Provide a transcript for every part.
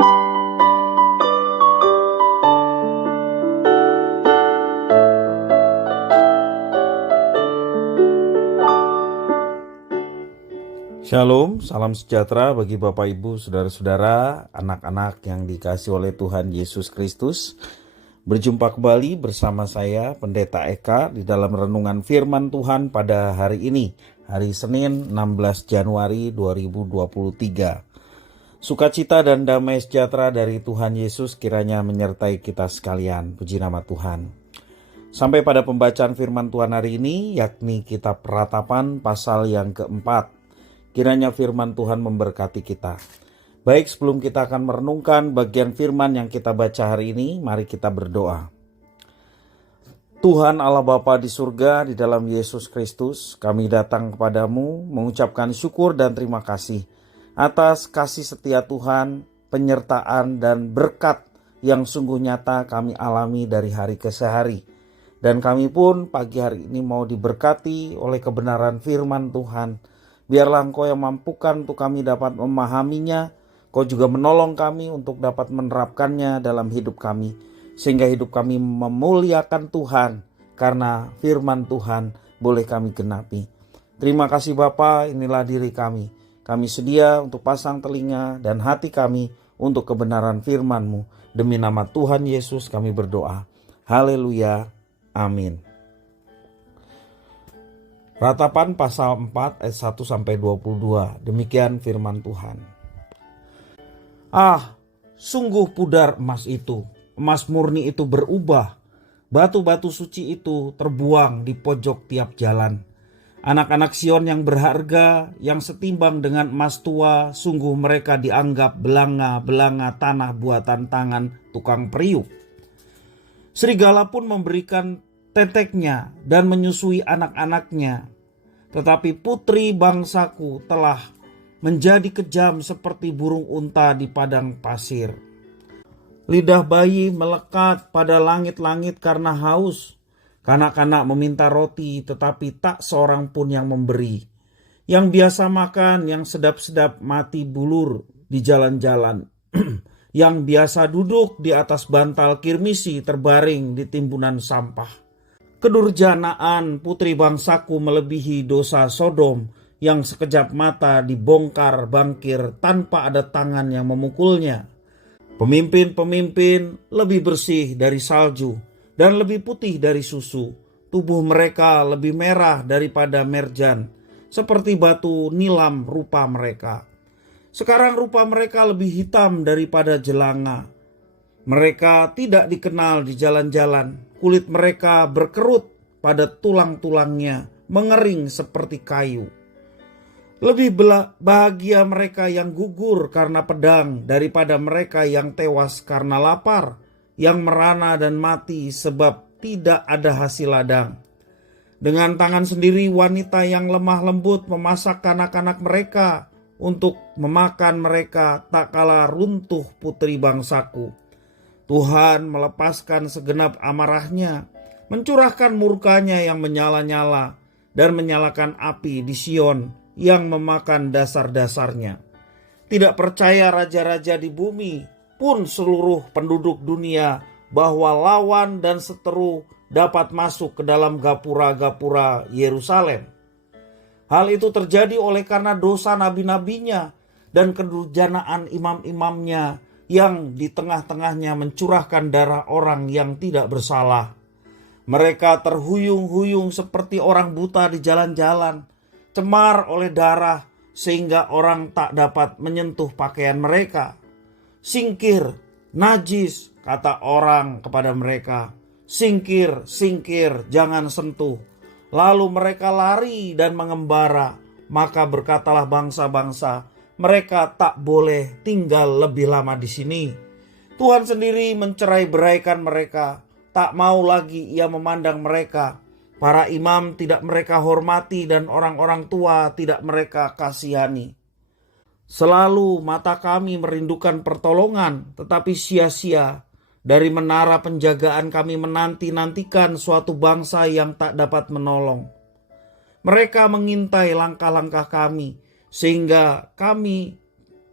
Shalom, salam sejahtera bagi Bapak Ibu, Saudara-saudara, anak-anak yang dikasihi oleh Tuhan Yesus Kristus. Berjumpa kembali bersama saya, Pendeta Eka, di dalam renungan firman Tuhan pada hari ini, hari Senin 16 Januari 2023. Sukacita dan damai sejahtera dari Tuhan Yesus kiranya menyertai kita sekalian. Puji nama Tuhan. Sampai pada pembacaan firman Tuhan hari ini, yakni kitab Ratapan pasal yang keempat. Kiranya firman Tuhan memberkati kita. Baik, sebelum kita akan merenungkan bagian firman yang kita baca hari ini, mari kita berdoa. Tuhan Allah Bapa di surga, di dalam Yesus Kristus, kami datang kepadamu mengucapkan syukur dan terima kasih atas kasih setia Tuhan, penyertaan dan berkat yang sungguh nyata kami alami dari hari ke hari. Dan kami pun pagi hari ini mau diberkati oleh kebenaran firman Tuhan. Biarlah Engkau yang mampukan untuk kami dapat memahaminya. Kau juga menolong kami untuk dapat menerapkannya dalam hidup kami. Sehingga hidup kami memuliakan Tuhan. Karena firman Tuhan boleh kami genapi. Terima kasih Bapa, inilah diri kami. Kami sedia untuk pasang telinga dan hati kami untuk kebenaran firman-Mu. Demi nama Tuhan Yesus kami berdoa. Haleluya. Amin. Ratapan pasal 4 ayat 1-22. Demikian firman Tuhan. Sungguh pudar emas itu. Emas murni itu berubah. Batu-batu suci itu terbuang di pojok tiap jalan. Anak-anak Sion yang berharga, yang setimbang dengan emas tua, sungguh mereka dianggap belanga-belanga tanah buatan tangan tukang periuk. Serigala pun memberikan teteknya dan menyusui anak-anaknya. Tetapi putri bangsaku telah menjadi kejam seperti burung unta di padang pasir. Lidah bayi melekat pada langit-langit karena haus. Kanak-kanak meminta roti tetapi tak seorang pun yang memberi. Yang biasa makan, yang sedap-sedap mati bulur di jalan-jalan. Yang biasa duduk di atas bantal kirmisi terbaring di timbunan sampah. Kedurjanaan putri bangsaku melebihi dosa Sodom yang sekejap mata dibongkar bangkir tanpa ada tangan yang memukulnya. Pemimpin-pemimpin lebih bersih dari salju dan lebih putih dari susu. Tubuh mereka lebih merah daripada merjan, seperti batu nilam rupa mereka. Sekarang rupa mereka lebih hitam daripada jelanga. Mereka tidak dikenal di jalan-jalan. Kulit mereka berkerut pada tulang-tulangnya, mengering seperti kayu. Lebih bahagia mereka yang gugur karena pedang daripada mereka yang tewas karena lapar, yang merana dan mati sebab tidak ada hasil ladang. Dengan tangan sendiri wanita yang lemah lembut memasak anak-anak mereka untuk memakan mereka tak kala runtuh putri bangsaku. Tuhan melepaskan segenap amarahnya, mencurahkan murkanya yang menyala-nyala dan menyalakan api di Sion yang memakan dasar-dasarnya. Tidak percaya raja-raja di bumi pun seluruh penduduk dunia bahwa lawan dan seteru dapat masuk ke dalam gapura-gapura Yerusalem. Hal itu terjadi oleh karena dosa nabi-nabinya dan kedurjanaan imam-imamnya yang di tengah-tengahnya mencurahkan darah orang yang tidak bersalah. Mereka terhuyung-huyung seperti orang buta di jalan-jalan, cemar oleh darah sehingga orang tak dapat menyentuh pakaian mereka. Singkir, najis, kata orang kepada mereka. Singkir, singkir, jangan sentuh. Lalu mereka lari dan mengembara. Maka berkatalah bangsa-bangsa, mereka tak boleh tinggal lebih lama di sini. Tuhan sendiri mencerai-beraikan mereka. Tak mau lagi ia memandang mereka. Para imam tidak mereka hormati dan orang-orang tua tidak mereka kasihani. Selalu mata kami merindukan pertolongan, tetapi sia-sia. Dari menara penjagaan kami menanti-nantikan suatu bangsa yang tak dapat menolong. Mereka mengintai langkah-langkah kami, sehingga kami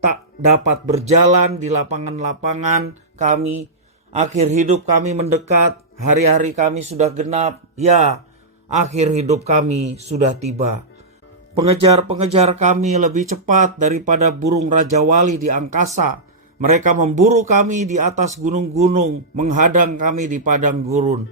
tak dapat berjalan di lapangan-lapangan kami. Akhir hidup kami mendekat, hari-hari kami sudah genap. Ya, akhir hidup kami sudah tiba. Pengejar-pengejar kami lebih cepat daripada burung Raja Wali di angkasa. Mereka memburu kami di atas gunung-gunung, menghadang kami di padang gurun.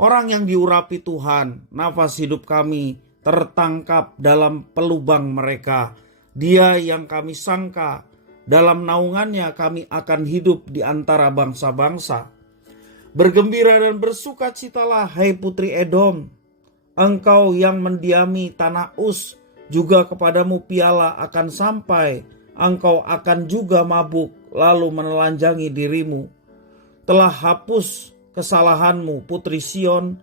Orang yang diurapi Tuhan, nafas hidup kami tertangkap dalam pelubang mereka. Dia yang kami sangka, dalam naungannya kami akan hidup di antara bangsa-bangsa. Bergembira dan bersukacitalah, hai putri Edom. Engkau yang mendiami tanah Uz, juga kepadamu piala akan sampai, engkau akan juga mabuk, lalu menelanjangi dirimu. Telah hapus kesalahanmu, putri Sion,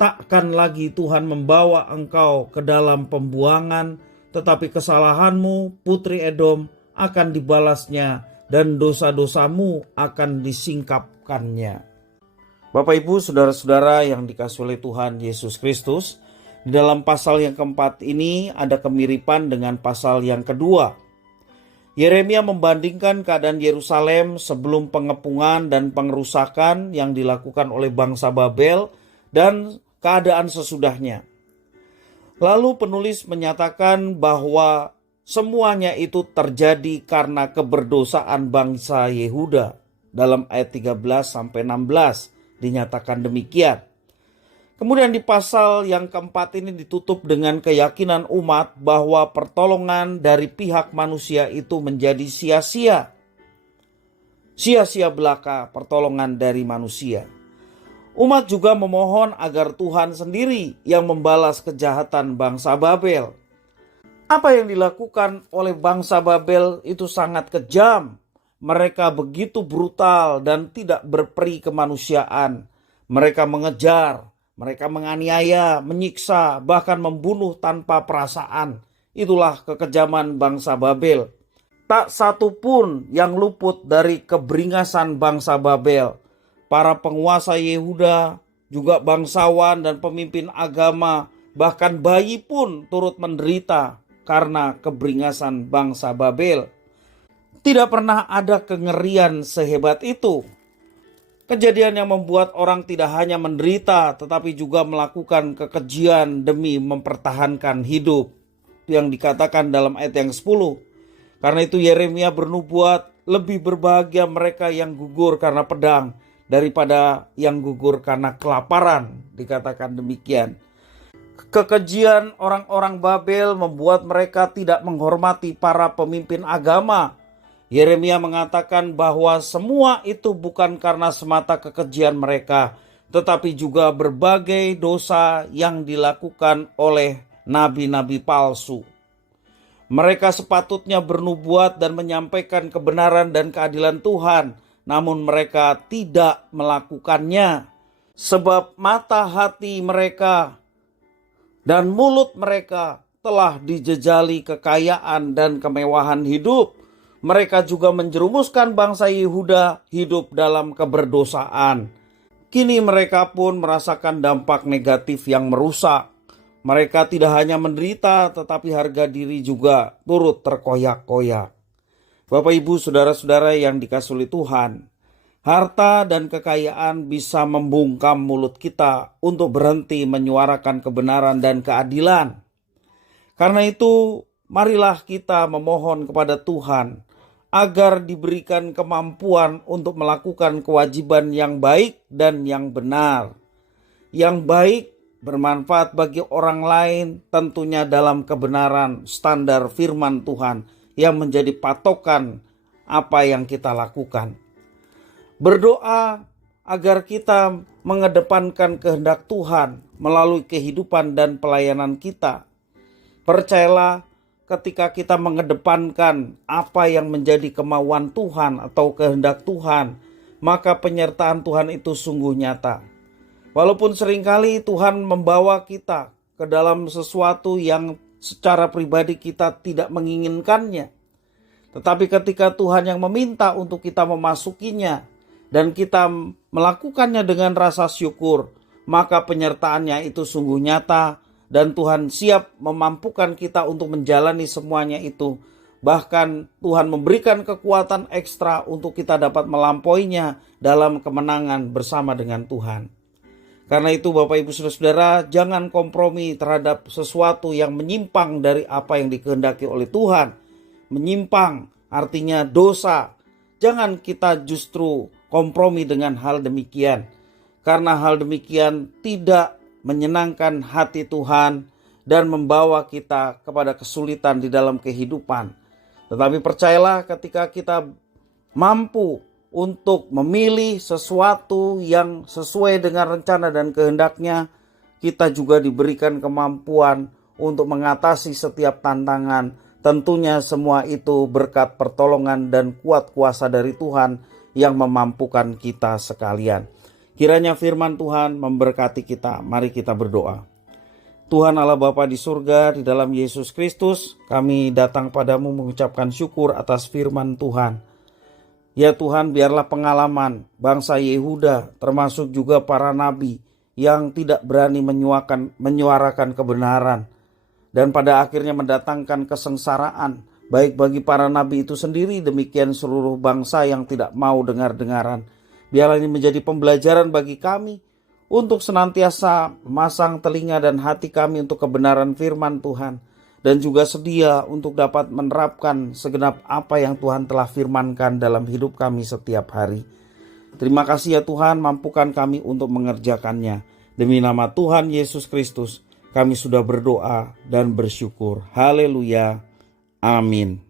takkan lagi Tuhan membawa engkau ke dalam pembuangan, tetapi kesalahanmu, putri Edom, akan dibalasnya, dan dosa-dosamu akan disingkapkannya. Bapak Ibu, saudara-saudara yang dikasihi oleh Tuhan Yesus Kristus, di dalam pasal yang keempat ini ada kemiripan dengan pasal yang kedua. Yeremia membandingkan keadaan Yerusalem sebelum pengepungan dan pengerusakan yang dilakukan oleh bangsa Babel dan keadaan sesudahnya. Lalu penulis menyatakan bahwa semuanya itu terjadi karena keberdosaan bangsa Yehuda. Dalam ayat 13-16 dinyatakan demikian. Kemudian di pasal yang keempat ini ditutup dengan keyakinan umat bahwa pertolongan dari pihak manusia itu menjadi sia-sia. Sia-sia belaka pertolongan dari manusia. Umat juga memohon agar Tuhan sendiri yang membalas kejahatan bangsa Babel. Apa yang dilakukan oleh bangsa Babel itu sangat kejam. Mereka begitu brutal dan tidak berperi kemanusiaan. Mereka mengejar, mereka menganiaya, menyiksa, bahkan membunuh tanpa perasaan. Itulah kekejaman bangsa Babel. Tak satu pun yang luput dari keberingasan bangsa Babel. Para penguasa Yehuda, juga bangsawan dan pemimpin agama, bahkan bayi pun turut menderita karena keberingasan bangsa Babel. Tidak pernah ada kengerian sehebat itu. Kejadian yang membuat orang tidak hanya menderita tetapi juga melakukan kekejian demi mempertahankan hidup. Itu yang dikatakan dalam ayat yang 10. Karena itu Yeremia bernubuat, lebih berbahagia mereka yang gugur karena pedang daripada yang gugur karena kelaparan. Dikatakan demikian. Kekejian orang-orang Babel membuat mereka tidak menghormati para pemimpin agama. Yeremia mengatakan bahwa semua itu bukan karena semata kekejian mereka, tetapi juga berbagai dosa yang dilakukan oleh nabi-nabi palsu. Mereka sepatutnya bernubuat dan menyampaikan kebenaran dan keadilan Tuhan, namun mereka tidak melakukannya. Sebab mata hati mereka dan mulut mereka telah dijejali kekayaan dan kemewahan hidup. Mereka juga menjerumuskan bangsa Yehuda hidup dalam keberdosaan. Kini mereka pun merasakan dampak negatif yang merusak. Mereka tidak hanya menderita tetapi harga diri juga turut terkoyak-koyak. Bapak Ibu saudara-saudara yang dikasihi oleh Tuhan, harta dan kekayaan bisa membungkam mulut kita untuk berhenti menyuarakan kebenaran dan keadilan. Karena itu, marilah kita memohon kepada Tuhan agar diberikan kemampuan untuk melakukan kewajiban yang baik dan yang benar. Yang baik bermanfaat bagi orang lain, tentunya dalam kebenaran standar firman Tuhan yang menjadi patokan apa yang kita lakukan. Berdoa agar kita mengedepankan kehendak Tuhan melalui kehidupan dan pelayanan kita. Percayalah, ketika kita mengedepankan apa yang menjadi kemauan Tuhan atau kehendak Tuhan, maka penyertaan Tuhan itu sungguh nyata. Walaupun seringkali Tuhan membawa kita ke dalam sesuatu yang secara pribadi kita tidak menginginkannya. Tetapi ketika Tuhan yang meminta untuk kita memasukinya dan kita melakukannya dengan rasa syukur, maka penyertaannya itu sungguh nyata. Dan Tuhan siap memampukan kita untuk menjalani semuanya itu Bahkan Tuhan memberikan kekuatan ekstra untuk kita dapat melampauinya dalam kemenangan bersama dengan Tuhan. Karena itu Bapak Ibu Saudara, jangan kompromi terhadap sesuatu yang menyimpang dari apa yang dikehendaki oleh Tuhan. Menyimpang artinya dosa. Jangan kita justru kompromi dengan hal demikian. Karena hal demikian tidak menyenangkan hati Tuhan dan membawa kita kepada kesulitan di dalam kehidupan. Tetapi percayalah, ketika kita mampu untuk memilih sesuatu yang sesuai dengan rencana dan kehendaknya, kita juga diberikan kemampuan untuk mengatasi setiap tantangan. Tentunya semua itu berkat pertolongan dan kuat kuasa dari Tuhan yang memampukan kita sekalian. Kiranya firman Tuhan memberkati kita. Mari kita berdoa. Tuhan Allah Bapa di surga, di dalam Yesus Kristus, kami datang padamu mengucapkan syukur atas firman Tuhan. Ya Tuhan, biarlah pengalaman bangsa Yehuda, termasuk juga para nabi yang tidak berani menyuarakan kebenaran, dan pada akhirnya mendatangkan kesengsaraan, baik bagi para nabi itu sendiri, demikian seluruh bangsa yang tidak mau dengar-dengaran. Biarlah ini menjadi pembelajaran bagi kami, untuk senantiasa memasang telinga dan hati kami untuk kebenaran firman Tuhan. Dan juga sedia untuk dapat menerapkan segenap apa yang Tuhan telah firmankan dalam hidup kami setiap hari. Terima kasih ya Tuhan, mampukan kami untuk mengerjakannya. Demi nama Tuhan Yesus Kristus, kami sudah berdoa dan bersyukur. Haleluya. Amin.